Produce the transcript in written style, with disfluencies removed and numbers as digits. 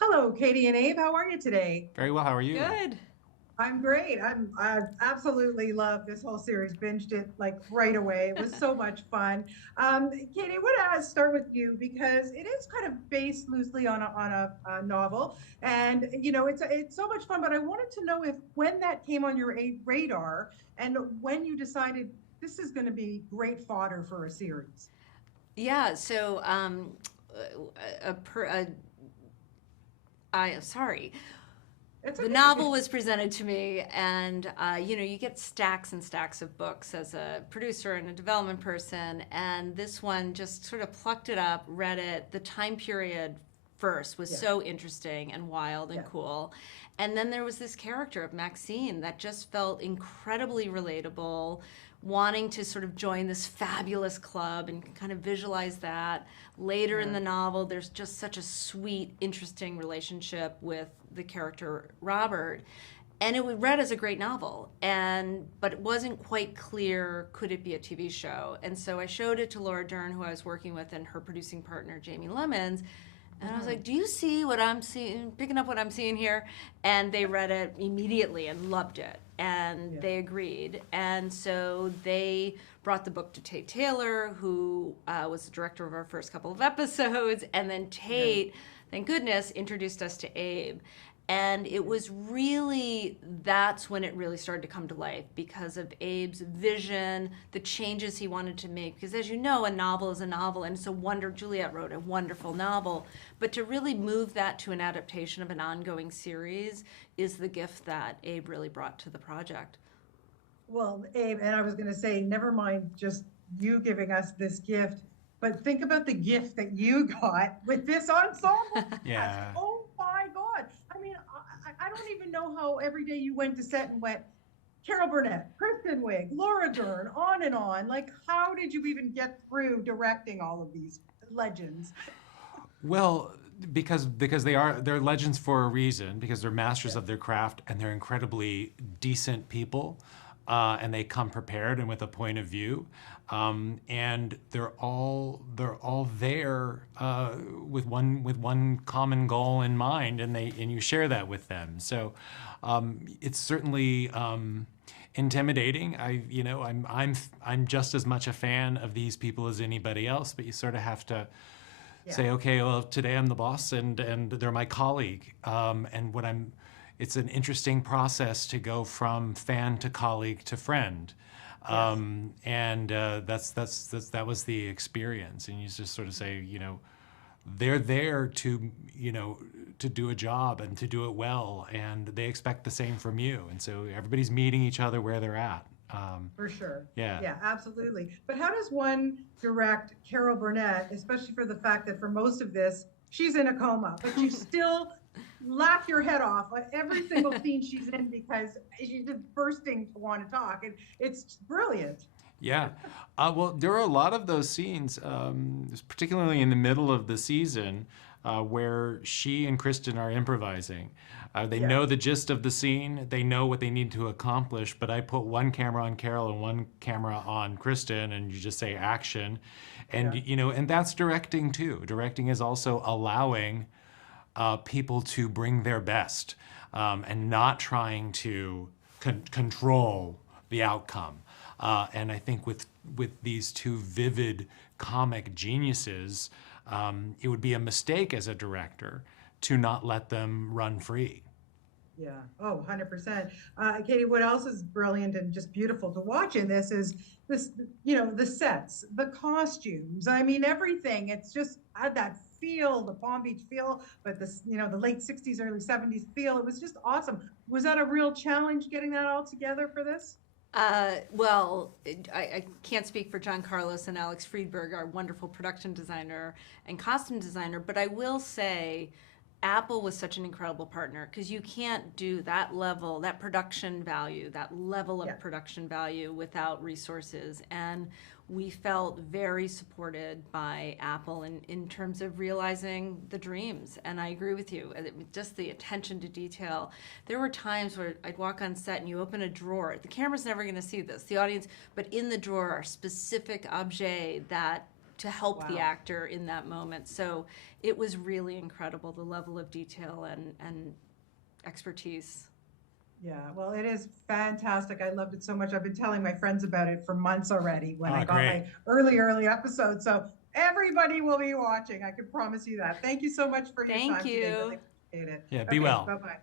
Hello, Katie and Abe. How are you today? Very well. How are you? Good. I'm great. I absolutely love this whole series. Binged it like right away. It was so much fun. Katie, I want to start with you because it is kind of based loosely on a novel, and it's so much fun. But I wanted to know if when that came on your radar and when you decided this is going to be great fodder for a series. Yeah, so a, per, a, I sorry. It's The okay. novel was presented to me, and you get stacks and stacks of books as a producer and a development person, and this one just sort of plucked it up, read it. The time period first was Yeah, so interesting and wild and yeah, cool, and then there was this character of Maxine that just felt incredibly relatable, wanting to sort of join this fabulous club and kind of visualize that. Later in yeah. the novel, there's just such a sweet, interesting relationship with the character Robert, and it was read as a great novel, and but it wasn't quite clear could it be a TV show. And so I showed it to Laura Dern, who I was working with, and her producing partner Jamie Lemons, and I was Mhm. like, "Do you see what I'm seeing? Picking up what I'm seeing here?" And they read it immediately and loved it, and Yeah, they agreed. And so they brought the book to Tate Taylor, who was the director of our first couple of episodes, and then yeah. Tate, thank goodness, introduced us to Abe. And it was really, that's when it really started to come to life because of Abe's vision, the changes he wanted to make. Because as you know, a novel is a novel, and it's a wonder. Juliet wrote a wonderful novel, but to really move that to an adaptation of an ongoing series is the gift that Abe really brought to the project. Well, Abe, and I was going to say, never mind just you giving us this gift, but think about the gift that you got with this ensemble cast. Yeah. Oh my God. I mean, I don't even know how every day you went to set and went, Carol Burnett, Kristen Wiig, Laura Dern, on and on. Like, how did you even get through directing all of these legends? Well, because they're legends for a reason because they're masters Yeah, of their craft and they're incredibly decent people, and they come prepared and with a point of view, and they're all there with one common goal in mind, and you share that with them. So it's certainly. Intimidating. I'm just as much a fan of these people as anybody else, but you sort of have to yeah, say, okay, well, today I'm the boss and they're my colleague. And what I'm, it's an interesting process to go from fan to colleague to friend. yes. And that was the experience. And you just sort of say, they're there to, to do a job and to do it well. And they expect the same from you. And so everybody's meeting each other where they're at. For sure. Yeah. Yeah, absolutely. But how does one direct Carol Burnett, especially for the fact that for most of this, she's in a coma, but you still laugh your head off at every single scene she's in because she's just bursting to want to talk. And it's brilliant. Yeah. Well, there are a lot of those scenes, particularly in the middle of the season, where she and Kristen are improvising. They Yeah, know the gist of the scene, they know what they need to accomplish, but I put one camera on Carol and one camera on Kristen, and you just say action. And, yeah, and that's directing too. Directing is also allowing people to bring their best and not trying to control the outcome. And I think with these two vivid comic geniuses, it would be a mistake as a director to not let them run free. yeah. Oh, 100%. Katie, what else is brilliant and just beautiful to watch in this is this, the sets, the costumes. I mean, everything. It's just had that feel, the Palm Beach feel, but this, the late 60s, early 70s feel. It was just awesome. Was that a real challenge getting that all together for this? I can't speak for John Carlos and Alex Friedberg, our wonderful production designer and costume designer, but I will say Apple was such an incredible partner because you can't do that level, that production value, that level Yeah. of production value without resources. And we felt very supported by Apple in terms of realizing the dreams. And I agree with you, just the attention to detail. There were times where I'd walk on set and you open a drawer. The camera's never going to see this, the audience, but in the drawer are specific objets that to help the Wow. actor in that moment. So it was really incredible, the level of detail and expertise. Yeah, well, it is fantastic. I loved it so much. I've been telling my friends about it for months already when I got Great. my early episode. So everybody will be watching. I can promise you that. Thank you so much for your Thank time today. you. Really appreciate it. Yeah, be well. Bye-bye.